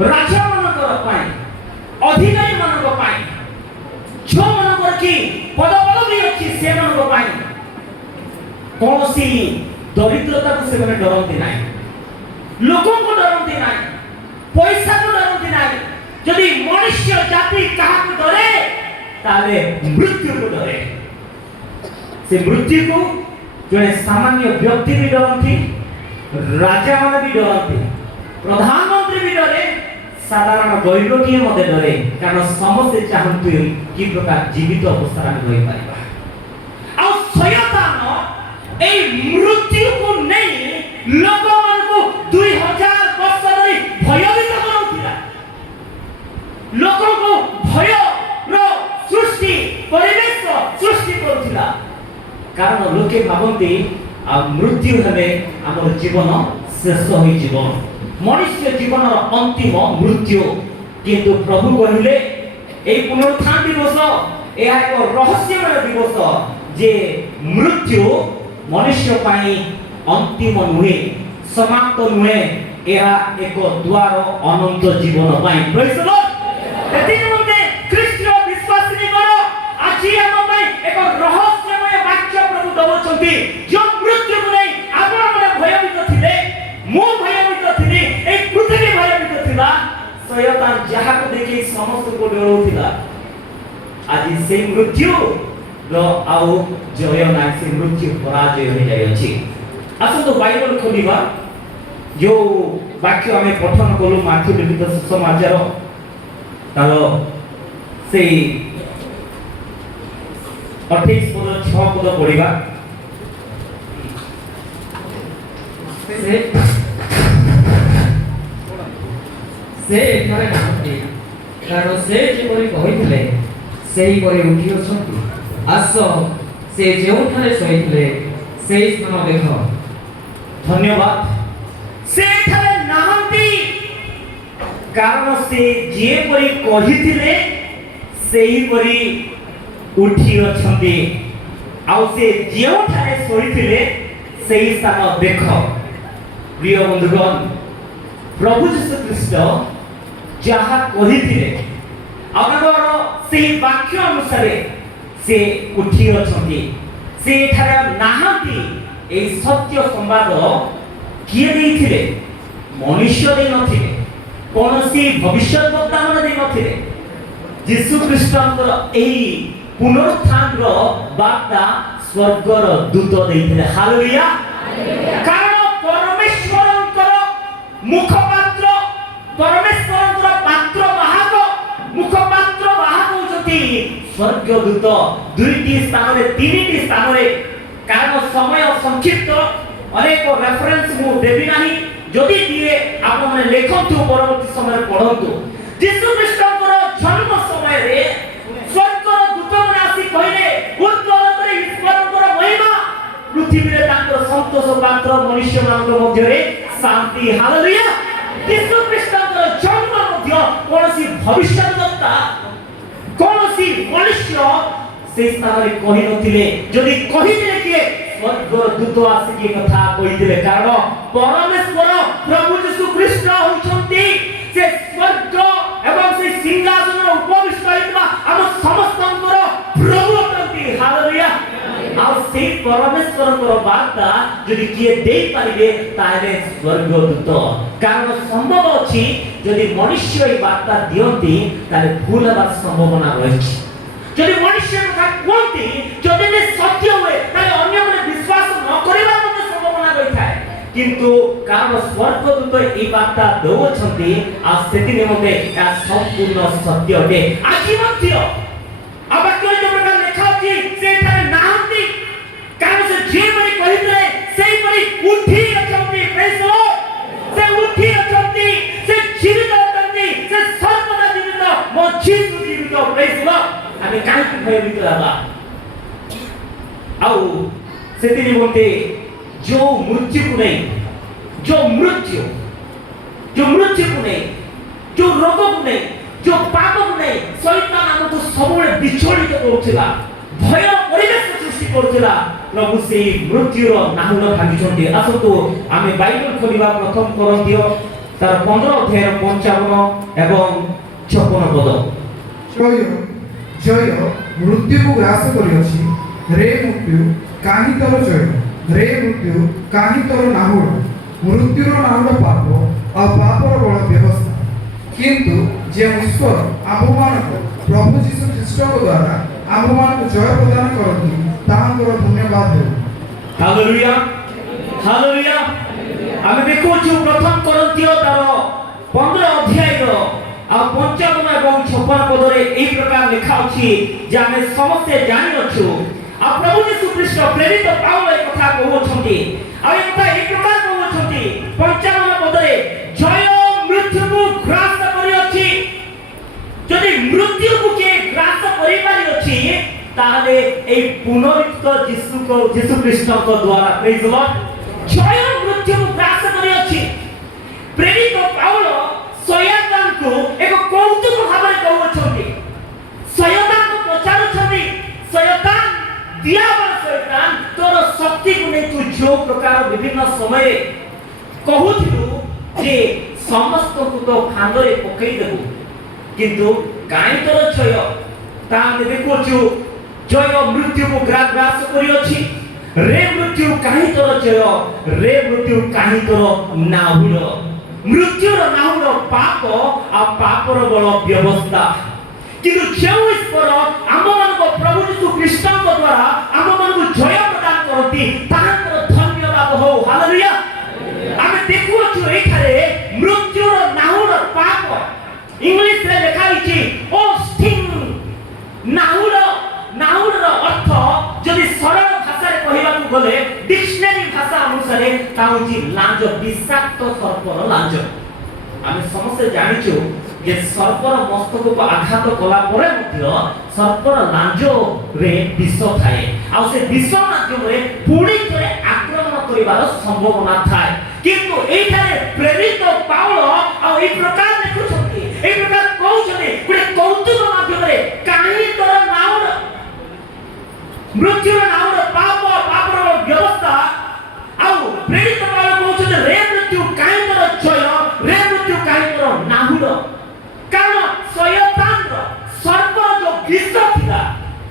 ରାଜା ମାନଙ୍କର ପାଇଁ, ଅଧିକାରୀ ମାନଙ୍କ ପାଇଁ, ଝିଅ ମାନଙ୍କର କି ପଦପଦବୀ ଅଛି ସେମାନଙ୍କ ପାଇଁ କୌଣସି ଦରିଦ୍ରତାକୁ ସେମାନେ ଡରନ୍ତି ନାହିଁ, ଲୋକଙ୍କୁ ଡରନ୍ତି ନାହିଁ, ପଇସାକୁ ଡରନ୍ତି ନାହିଁ। ଯଦି ମନୁଷ୍ୟ ଜାତି କାହାକୁ ଡରେ ତାହେଲେ ମୃତ୍ୟୁକୁ ଡରେ। ସେ ମୃତ୍ୟୁକୁ ଜଣେ ସାମାନ୍ୟ ବ୍ୟକ୍ତି ବି ଡରନ୍ତି, ରାଜା ମାନେ ବି ଡରନ୍ତି, ପ୍ରଧାନମନ୍ତ୍ରୀ ବି ଡରେ, ସାଧାରଣ ଗରିବଟିଏ ମଧ୍ୟ ଡରେ। କାରଣ ସମସ୍ତେ ଚାହାନ୍ତି କି ପ୍ରକାର ଜୀବିତ ଅବସ୍ଥାରେ ଆମେ ରହିପାରିବା। ଆଉ ଶୟତାନ এই মৃত্যুକୁ ନେଇ ଲୋକମାନଙ୍କୁ 2000 ବର୍ଷ ଧରି ଭୟଭୀତ କରୁଥିଲା। ଲୋକଙ୍କୁ ଭୟର ସୃଷ୍ଟି ପରିବେଶ ସୃଷ୍ଟି କରୁଥିଲା। କାରଣ ଲୋକେ ଭାବନ୍ତି ମୃତ୍ୟୁ ହେଲେ ଆମର ଜୀବନ ଶେଷ ହୋଇଯିବ, ମଣିଷ ଜୀବନର ଅନ୍ତିମ ମୃତ୍ୟୁ। କିନ୍ତୁ ପ୍ରଭୁ କହିଲେ এই পুনরুত্থান দিবস ଏହା ଏକ ରହସ୍ୟମୟ ଦିବସ ଯେ ମୃତ୍ୟୁ ମନୁଷ୍ୟ ପାଇଁ ଅନ୍ତିମ ନୁହେଁ, ସମାପ୍ତ ନୁହେଁ, ଏହା ଏକ ଦ୍ୱାର ଅନନ୍ତ ଜୀବନ ପାଇଁ। ପ୍ରେଜ୍ ଦ ଲର୍ଡ। ସେଥିନିମନ୍ତେ ଖ୍ରୀଷ୍ଟୀୟ ବିଶ୍ୱାସୀଙ୍କର ଆଜି ଆମ ପାଇଁ ଏକ ରହସ୍ୟମୟ ବାକ୍ୟ ପ୍ରଭୁ ଦେଉଛନ୍ତି। ଯେଉଁ ମୃତ୍ୟୁକୁ ନେଇ ଆପଣମାନେ ଭୟଭୀତ ଥିଲେ, ମୁଁ ଭୟଭୀତ ଥିଲି, এই ପୃଥିବୀ ଭୟଭୀତ ଥିଲା, ଶୟତାନ ଯାହାକୁ ଦେଖି ସମସ୍ତଙ୍କୁ ଡରଉଥିଲା, ଆଜି ସେଇ ମୃତ୍ୟୁ ଆଉ ଜୟ ନାହିଁ, ସେ ମୃତ୍ୟୁ ପରାଜୟ ହୋଇଯାଇଛି। ଆସନ୍ତୁ ବାଇବଲ ଖୋଲିବା। ଯେଉଁ ବାକ୍ୟ ଆମେ ପଠନ କଲୁ ମାଥ୍ୟୁ ଲିଖିତ ସୁସମାଚାର ତାର ସେଇ 28 ପଦ 6 ପଦ ପଢିବା। ସେ ଏଠାରେ ନାହାନ୍ତି, କାରଣ ସେ ଯେପରି କହିଥିଲେ ସେହିପରି ଉଠି ଅଛନ୍ତି। ଆସ, ସେ ଯେଉଁଠାରେ ଶୋଇଥିଲେ ସେହି ସ୍ଥାନ ଦେଖ। ଧନ୍ୟବାଦ। ସେ ଏଠାରେ ନାହାନ୍ତି, କାରଣ ସେ ଯେପରି କହିଥିଲେ ସେହିପରି ଉଠି ଅଛନ୍ତି। ଆଉ ସେ ଯେଉଁଠାରେ ଶୋଇଥିଲେ ସେହି ସ୍ଥାନ ଦେଖ। ପ୍ରିୟ ବନ୍ଧୁଗଣ, ପ୍ରଭୁ ଯୀଶୁ ଖ୍ରୀଷ୍ଟ ଯାହା କହିଥିଲେ ଆମର ସେହି ବାକ୍ୟ ଅନୁସାରେ ସେ ଉଠି ଅଛନ୍ତି, ସେ ଏଠାରେ ନାହାନ୍ତି। এই ସତ୍ୟ ସମ୍ବାଦ କିଏ ଦେଇଥିଲେ? ମନୁଷ୍ୟ ଦେଇ ନଥିଲେ, କୌଣସି ଭବିଷ୍ୟତ ବକ୍ତା ମାନେ ଦେଇ ନଥିଲେ। ଯୀଶୁ ଖ୍ରୀଷ୍ଟଙ୍କର ଏହି ପୁନରୁତ୍ଥାନର ବାର୍ତ୍ତା ସ୍ୱର୍ଗର ଦୂତ ଦେଇଥିଲେ। ହାଲେଲୁୟା। କାରଣ ପରମେଶ୍ୱରଙ୍କର ମୁଖପାତ୍ର, ପରମେଶ୍ୱରଙ୍କର ପାତ୍ର ବାହକ, ମୁଖପାତ୍ର ବାହକ ହେଉଛନ୍ତି ସ୍ୱର୍ଗଦୂତ। ଦୁଇଟି ସ୍ଥାନରେ, ତିନିଟି ସ୍ଥାନରେ, କାରଣ ସମୟ ସଂକ୍ଷିପ୍ତ, ଅନେକ ରେଫରେନ୍ସ ମୁଁ ଦେବି ନାହିଁ। ଯଦି ଦିଏ ଆପଣମାନେ ଲେଖନ୍ତୁ, ପରବର୍ତ୍ତୀ ସମୟରେ ପଢ଼ନ୍ତୁ। ଯୀଶୁ ଖ୍ରୀଷ୍ଟଙ୍କର ଜନ୍ମ ସମୟରେ ସ୍ୱର୍ଗର ଦୂତମାନେ ଆସି କହିଲେ, ଉତ୍ତରରେ ଈଶ୍ୱରଙ୍କର ମହିମା, ପୃଥିବୀରେ ତାଙ୍କର ସନ୍ତୋଷ ପାତ୍ର, ମନୁଷ୍ୟମାନଙ୍କ ମଧ୍ୟରେ ଶାନ୍ତି। ହାଲେଲୁୟା। ଯୀଶୁ ଖ୍ରୀଷ୍ଟଙ୍କର ଜନ୍ମ ମଧ୍ୟ କୌଣସି ଭବିଷ୍ୟତବକ୍ତା, କୌଣସି ମନୁଷ୍ୟ সেই স্থাନରେ কହି নଥିଲେ। যদি কহিଥିଲେ କିଏ? ସ୍ୱର୍ଗର ଦୂତ ଆସିକି କଥା କହିଥିଲେ। କାରଣ ପରମେଶ୍ୱର ପ୍ରଭୁ ଯୀଶୁ ଖ୍ରୀଷ୍ଟ ହେଉଛନ୍ତି ସେ ସ୍ୱର୍ଗ ଏବଂ ସେ ସିଂହାସନରେ ଉପବିଷ୍ଟ ହୋଇଥିବା ଆମ ସମସ୍ତଙ୍କର ପ୍ରଭୁ ଅଟନ୍ତି। ହାଲେଲୁୟା। ଆଉ ସେଇ ପରମେଶ୍ୱରଙ୍କର ବାର୍ତ୍ତା ଯଦି କିଏ ଦେଇପାରିବେ ତାହେଲେ ସ୍ୱର୍ଗଦୂତ। କାରଣ ସମ୍ଭବ ଅଛି ଯଦି ମନୁଷ୍ୟ এই ବାର୍ତ୍ତା ଦିଅନ୍ତି ତାହେଲେ ଭୁଲ ହେବାର ସମ୍ଭାବନା ରହିଛି। যদি মনুষ্য কথা কুহতি যদি সত্য ହୁଏ তাহলে ଅନ୍ୟମାନେ ବିଶ୍ୱାସ ନ କରିବାର ମଧ୍ୟ ସମ୍ଭାବନା ରହିଥାଏ। କିନ୍ତୁ କାରଣ ସ୍ୱର୍ଗଦୂତ ଏହି ବାର୍ତ୍ତା ଦେଉଛନ୍ତି ଆଉ ସେଥି ନିମନ୍ତେ ଏହା ସମ୍ପୂର୍ଣ୍ଣ ସତ୍ୟ ଅଟେ। ଆଜି ମଧ୍ୟ ଆଉ ବାକ୍ୟ ଯେଉଁ ପ୍ରକାର ଲେଖା ଅଛି ସେଠାରେ ନାହାନ୍ତି, କାରଣ ସେ ଯେପରି କହିଥିଲେ ସେହିପରି ଉଠି ଅଛନ୍ତି। ପ୍ରେଜ୍ ଦ ଲର୍ଡ। ସେ ଉଠି ଅଛନ୍ତି, ସେ ଜୀବିତ ଅଛନ୍ତି, ସେ ସର୍ବଦା ଜୀବିତ, ମୋ ଯୀଶୁ ଜୀବିତ। ପ୍ରେଜ୍ ଦ ଲର୍ଡ। ଆମେ କାହିଁକି ଭୟଭୀତ ହେବା? ଆଉ ସେଥି ନିମନ୍ତେ ଯେଉଁ ମୃତ୍ୟୁକୁ ନେଇ, ଯେଉଁ ମୃତ୍ୟୁକୁ ନେଇ, ଯେଉଁ ରୋଗକୁ ନେଇ, ଯେଉଁ ପାପକୁ ନେଇ ଶୈତାନ ଆମକୁ ସବୁବେଳେ ବିଚଳିତ କରୁଥିଲା, ଭୟ ପରିବେଶ ସୃଷ୍ଟି କରୁଥିଲା, ପ୍ରଭୁ ସେହି ମୃତ୍ୟୁର ନାହୁଲ ଭାଙ୍ଗିଛନ୍ତି। ଆସନ୍ତୁ ଆମେ ବାଇବଲ ଖୋଲିବା। ପ୍ରଥମ କରନ୍ଥୀୟ ତାର 15 ଅଧ୍ୟାୟର 55 ଏବଂ 56 ପଦ। ଜୟ ଜୟ ମୃତ୍ୟୁକୁ ଗ୍ରାସ କରିଅଛି, ରେ ମୃତ୍ୟୁ କାହିଁ ତୋର ଜୟ, ରେ ମୃତ୍ୟୁ କାହିଁ ତୋର ନାହୁଡ଼, ମୃତ୍ୟୁର ନାହୁଡ଼ ପାପ ଆଉ ପାପର ବଳ ବ୍ୟବସ୍ଥା। କିନ୍ତୁ ଯେଉଁ ଈଶ୍ୱର ଆମ୍ଭମାନଙ୍କୁ ପ୍ରଭୁ ଯୀଶୁ ଖ୍ରୀଷ୍ଟଙ୍କ ଦ୍ୱାରା ଆମ୍ଭମାନଙ୍କୁ ଜୟ ପ୍ରଦାନ କରନ୍ତି, ତାହାଙ୍କର ଧନ୍ୟବାଦ ହେଉ। Hallelujah hallelujah. ଆମେ ଦେଖୁଛୁ ପ୍ରଥମ କରନ୍ଥୀୟ ତାର 15 ଅଧ୍ୟାୟର ଆଉ 55 ଏବଂ 56 ପଦରେ ଏହି ପ୍ରକାର ଲେଖା ଅଛି ଯେ ଆମେ ସମସ୍ତେ ଜାଣିଅଛୁ ଆଉ ପ୍ରଭୁ ଯୀଶୁ ଖ୍ରୀଷ୍ଟ ପ୍ରେରିତ ପାଉଲ ଏ କଥା କହୁଛନ୍ତି ଆଉ ଏ କଥା ଏହି ପ୍ରକାର କହୁଛନ୍ତି 55 ପଦରେ, ଜୟ ମୃତ୍ୟୁକୁ ଗ୍ରାସ କରିଅଛି। ଯଦି ମୃତ୍ୟୁକୁ କିଏ ଗ୍ରାସ କରିପାରିଅଛି ତାହେଲେ এই পুনরুত্থিত যীশু খ্রিস্টଙ୍କ দ্বারা প্রেজ দ লর্ড জয় মৃত্যুକୁ গ্রাস କରିଅଛି। প্রেরিত ପାଉଲ ଶୟତାନକୁ ଏକ କୌତୁକ ଭାବରେ କହୁଛନ୍ତି, ଶୟତାନକୁ ପଚାରୁଛନ୍ତି, ଶୟତାନ ଦିଆବଳ ଶୟତାନ ତୋର ଶକ୍ତିକୁ ନେଇ ତୁ ଯୋଉ ପ୍ରକାର ବିଭିନ୍ନ ସମୟରେ କହୁଥିଲୁ ଯେ ସମସ୍ତଙ୍କୁ ତ ଫାନ୍ଦରେ ପକେଇଦେବୁ, କିନ୍ତୁ କାହିଁ ତୋର ଜୟ? ତା ଆମେ ଦେଖୁଛୁ ଜୟ ମୃତ୍ୟୁକୁ ଗ୍ରାସ କରିଅଛି, ରେ ମୃତ୍ୟୁ କାହିଁ ତୋର ଜୟ, ରେ ମୃତ୍ୟୁ କାହିଁ ତୋର ନାହୁଡ଼, ମୃତ୍ୟୁର ନାହୁଡ଼ ପାପ ଆଉ ପାପର ବଳ ବ୍ୟବସ୍ଥା। କିନ୍ତୁ ଯେଉଁ ଈଶ୍ୱର ଆମମାନଙ୍କ ପ୍ରଭୁ ଯୀଶୁ ଖ୍ରୀଷ୍ଟଙ୍କ ଦ୍ୱାରା ଆମମାନଙ୍କୁ ଜୟ ପ୍ରଦାନ କରନ୍ତି ତାହାଙ୍କର ଧନ୍ୟବାଦ ହଉ। ହାଲେଲୁୟା। ଆମେ ଦେଖୁଅଛୁ ଏଠାରେ ମୃତ୍ୟୁର ନାହୁଡ଼ ପାପ, ଇଂଲିଶରେ ଲେଖା ହୋଇଛି ଓ ଷ୍ଟିଂ। ନାହୁଡ଼ର ଅର୍ଥ ଯଦି ସରଳ ଭାଷାରେ କହିବାକୁ ଗଲେ ଡିକ୍ସନାରୀ ଭାଷା ଅନୁସାରେ ତା ହେଉଛି ଲାଞ୍ଜ, ବିଷାକ୍ତ ସର୍ପର ଲାଞ୍ଜ। ଆମେ ସମସ୍ତେ ଜାଣିଛୁ ଯେ ସର୍ପର ମସ୍ତକକୁ ଆଘାତ କଲା ପରେ ମଧ୍ୟ ସର୍ପର ଲାଞ୍ଜରେ ବିଷ ଥାଏ ଆଉ ସେ ବିଷ ମାଧ୍ୟମରେ ପୁଣି ଥରେ ଆକ୍ରମଣ କରିବାର ସମ୍ଭାବନା ଥାଏ। କିନ୍ତୁ ଏଇଠାରେ ପ୍ରେରିତ ପାଉଲ ଆଉ ଏହି ପ୍ରକାର ଦେଖୁଛନ୍ତି, ଏହି ପ୍ରକାର କହୁଛନ୍ତି ଗୋଟେ କୌତୁକ ମାଧ୍ୟମରେ, କାହିଁ ତୋର ନାହୁଡ଼, ମୃତ୍ୟୁର ନାହୁଡ଼ ପାପ ପାପର ବ୍ୟବସ୍ଥା। ଆଉ ପ୍ରେରିତ ପାଉଲ କହୁଛନ୍ତି ରେ ମୃତ୍ୟୁ କାହିଁ ତୋର ଜୟ, ରେ ମୃତ୍ୟୁ କାହିଁ ତୋର ନାହୁଡ଼। କାରଣ ଶୟତାନର ସର୍ବର ଯୋଉ ବିଷ ଥିଲା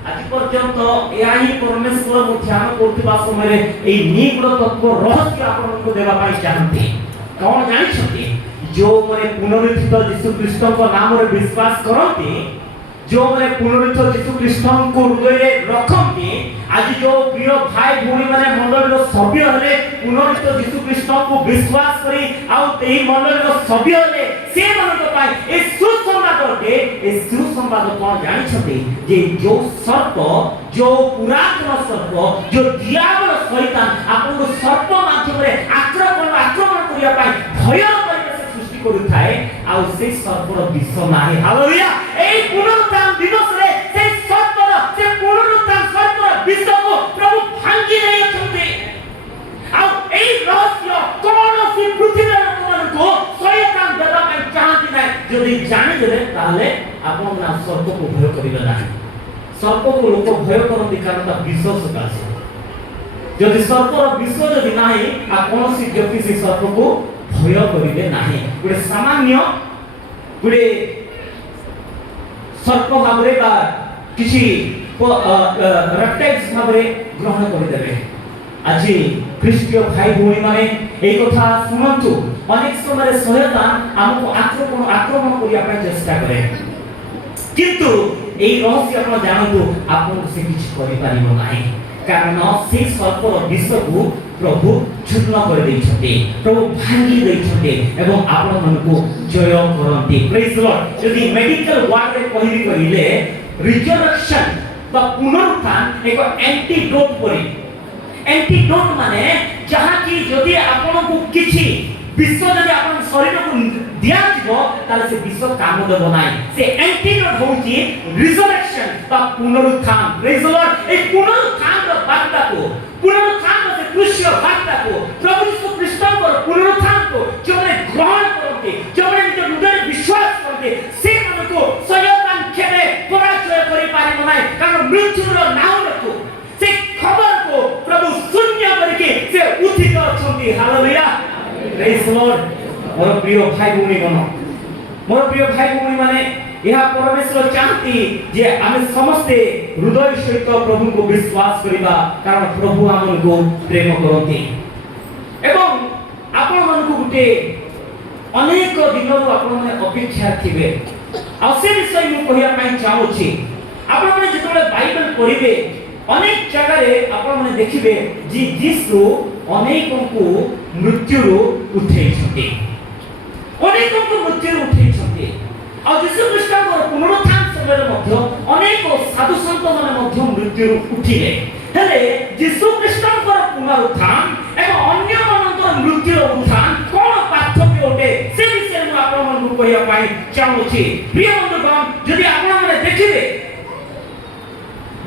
ଆଜି ପର୍ଯ୍ୟନ୍ତ ଏହା ହିଁ ପରମେଶ୍ୱର ମୁଁ ଧ୍ୟାନ କରୁଥିବା ସମୟରେ ଏହି ନିଗୁଡ ତତ୍ତ୍ୱ ରହସ୍ୟ ଆପଣଙ୍କୁ ଦେବା ପାଇଁ ଚାହାନ୍ତି। କଣ ଜାଣିଛନ୍ତି? ଯେଉଁମାନେ ପୁନରୁତ୍ଥିତ ଯୀଶୁ ଖ୍ରୀଷ୍ଟଙ୍କ ନାମରେ ବିଶ୍ୱାସ କରନ୍ତି, ଯେଉଁମାନେ ପୁନରୁତ୍ଥିତ ଯୀଶୁ ଖ୍ରୀଷ୍ଟଙ୍କୁ ହୃଦୟରେ ରଖନ୍ତି, ଆଜି ଯେଉଁ ପ୍ରିୟ ଭାଇ ଭଉଣୀମାନେ ମଣ୍ଡଳୀର ସଭ୍ୟ ହେଲେ, ପୁନରୁତ୍ଥିତ ଯୀଶୁ ଖ୍ରୀଷ୍ଟଙ୍କୁ ବିଶ୍ୱାସ କରି ଆଉ ଏହି ମଣ୍ଡଳୀର ସଭ୍ୟ ହେଲେ, ସେମାନଙ୍କ ପାଇଁ ଏ ସୁସମ୍ବାଦ ଅଟେ। ଏ ସୁସମ୍ବାଦ କଣ ଜାଣିଛନ୍ତି? ଯେ ଯେଉଁ ସର୍ପ, ଯେଉଁ ପୁରାତନ ସର୍ପ, ଯେଉଁ ଦିଆବଳ ଶୈତାନ ଆପଣଙ୍କୁ ସର୍ପ ମାଧ୍ୟମରେ ଆକ୍ରମଣ କରିବା ପାଇଁ ଭୟ ସୃଷ୍ଟି କରୁଥାଏ ଆଉ ସେଇ ସର୍ପର ବିଷ ନାହିଁ। ହାଲେଲୁୟା। ଏହି ପୁନରୁତ୍ଥାନ ଦିବସରେ ସେଇ ସର୍ପର, ସେ ପୁନରୁତ୍ଥାନ ସର୍ପର ବିଷକୁ ପ୍ରଭୁ ଭାଙ୍ଗି ଦେଇଛନ୍ତି। ଆଉ ଏହି ରହସ୍ୟ କୌଣସି ପୃଥିବୀର ଲୋକମାନଙ୍କୁ ଶୟତାନ ଦେବା ପାଇଁ ଚାହାନ୍ତି ନାହିଁ। ଯଦି ଜାଣିଦେବେ ତାହେଲେ ଆପଣ ନା ସର୍ପକୁ ଭୟ କରିବେ ନାହିଁ। ସର୍ପକୁ ଲୋକ ଭୟ କରନ୍ତି କାରଣ ତା ବିଷ ସକାଶେ। ଯଦି ସର୍ପର ବିଷ ଯଦି ନାହିଁ ଆଉ କୌଣସି ବ୍ୟକ୍ତି ସେ ସର୍ପକୁ ଭୟ କରିବେ ନାହିଁ। ଗୋଟେ ସାମାନ୍ୟ ଗୋଟେ ସର୍ପ ଭାବରେ ବା କିଛି ରେପ୍ଟାଇଲ୍ସ ଭାବରେ ଗ୍ରହଣ କରିଦେବେ। ଆଜି ଖ୍ରୀଷ୍ଟୀୟ ଭାଇ ଭଉଣୀ ମାନେ এই কথা শুনନ୍ତୁ। অনেক সময় শয়তান ଆମକୁ আক্রমণ କରିବା ପାଇଁ চেষ্টা করে, কিন্তু এই রহস্য আপনারা জানন্তু ଆପଣଙ୍କୁ ସେ କିଛି କରିପାରିବ ନାହିଁ। କାରଣ ସେ ସର୍ପର ବିଷକୁ ପ୍ରଭୁ ଛୂର୍ଣ୍ଣ କରିଦେଇଛନ୍ତି, ପ୍ରଭୁ ଭାଙ୍ଗି ଦେଇଛନ୍ତି ଏବଂ ଆପଣମାନଙ୍କୁ ଜୟ କରନ୍ତି। ପ୍ରେଜ୍ ଦ ଲର୍ଡ। ଯଦି ମେଡିକାଲ ୱାର୍ଡରେ କହିଲେ ରିଜରେକ୍ସନ୍ ବା ପୁନରୁତ୍ଥାନ ଏକ ଆଣ୍ଟିଡୋଟ୍ ପରି। ଆଣ୍ଟିଡୋଟ୍ ମାନେ ଯାହାକି ଯଦି ଆପଣଙ୍କୁ କିଛି ବିଷ ଯଦି ଆପଣଙ୍କ ଶରୀରକୁ ଦିଆଯିବ ତାହେଲେ ସେ ବିଷ କାମ ଦେବ ନାହିଁ। ସେ ଆଣ୍ଟିଡୋଟ୍ ହେଉଛି ରିଜରେକ୍ସନ୍ ବା ପୁନରୁତ୍ଥାନ। ପ୍ରେଜ୍ ଦ ଲର୍ଡ। এই পুনরুত্থানର ବାର୍ତ୍ତାକୁ, ପୁନରୁତ୍ଥାନର ସେ କୃଷ୍ଣ ବାର୍ତ୍ତାକୁ, ପ୍ରଭୁ ଯୀଶୁ ଖ୍ରୀଷ୍ଟଙ୍କର ପୁନରୁତ୍ଥାନକୁ ଯେଉଁମାନେ ଗ୍ରହଣ କରନ୍ତି, ଯେଉଁମାନେ ନିଜ ହୃଦୟରେ ବିଶ୍ୱାସ କରନ୍ତି, ସେମାନଙ୍କୁ ଶୟତାନ କେବେ ପରାଜୟ କରିପାରିବ ନାହିଁ। କାରଣ ମୃତ୍ୟୁର ନାଉକୁ, ସେ ଖବରକୁ ପ୍ରଭୁ ଶୂନ୍ୟ କରିକି ସେ ଉଦ୍ଧିତ ଅଛନ୍ତି। ହାଲେଲୁୟା। ପ୍ରେଜ୍ ଦ ଲର୍ଡ। मोर प्रिय भाई भूमि गण मोर प्रिय भाई भूमि माने यह परमेश्वर चाहती जे आमे समस्ते हृदय सहित प्रभु को विश्वास करिबा कारण प्रभु हमन को प्रेम करती एवं आपण मन को गुटे अनेक दिन आपण मन अपेक्षा थिबे आ से विषय मु कहिया पई चाहूची आपण मन जेतले बाइबल पढिबे अनेक जगह रे आपण मन देखिबे जे यीशु अनेकों को मृत्यु उठे छथि अनेकों को मृत्यु उठे छथि और यीशु ख्रीष्ट पुनरुत्थान समय मध्य अनेक साधु संत माने मध्य मृत्यु उठिले हेले यीशु ख्रीष्ट पुनरुत्थान एवं अन्य मानकर मृत्यु उत्थान कोन पार्थक्य ओटे से विषय में आपण मन को कहिया पाई चाहूची प्रिय बंधुगण यदि आपण माने देखिबे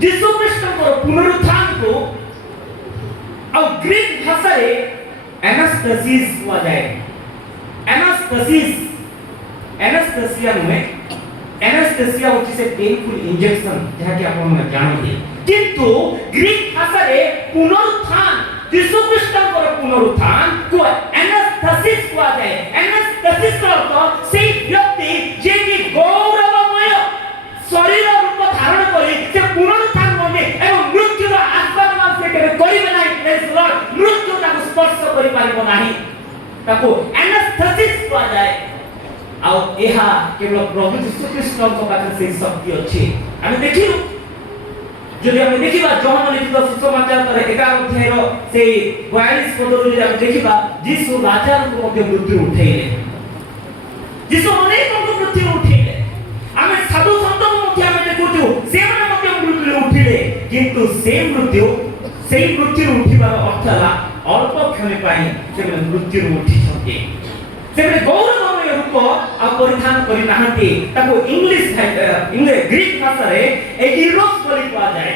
यीशु ख्रीष्ट पुनरुत्थान को और ग्रीक भाषा रे एनास्थेसिस हुआ जाए एनास्थेसिस एनास्थेसिया में एनास्थेसिया होची से पेनफुल इंजेक्शन जहा कि आपण मन जानते किंतु ग्रीक भाषा रे पुनरुत्थान यीशु ख्रीष्ट पुनरुत्थान को एनास्थेसिस हुआ जाए एनास्थेसिस का अर्थ से व्यक्ति जे कि गौरवमय शरीर रूप धारण करी से पुनरुत्थान होने एवं मृत्यु रा आत्मा से केबे करिबे नाही प्रेज लॉर्ड मृत्यु ताको स्पर्श करि पारिबो नाही ताको एनास्थेसिस हुआ जाए आ एहा केवल प्रभु यीशु ख्रीष्ट को पाखरे से शक्ति अछि आमे देखियो जदि आमे देखिबा जोहन लिखित सुसमाचार तर 11 अध्याय रो से 42 पद रो जदि आमे देखिबा यीशु लाजर को मध्य मृत्यु उठेइले यीशु अनेक को मृत्यु उठेइले आमे साधु संत मध्य आमे देखुछु से माने मध्य मृत्यु उठिले किंतु से मृत्यु उठिबार अर्थ हला अल्प क्षण पाई से मृत्यु उठी छथि से गौरवमय रूप आ परिधान करि नाहंती ताको इंग्लिश ग्रीक भाषा रे एगिरोस बोली कहा जाए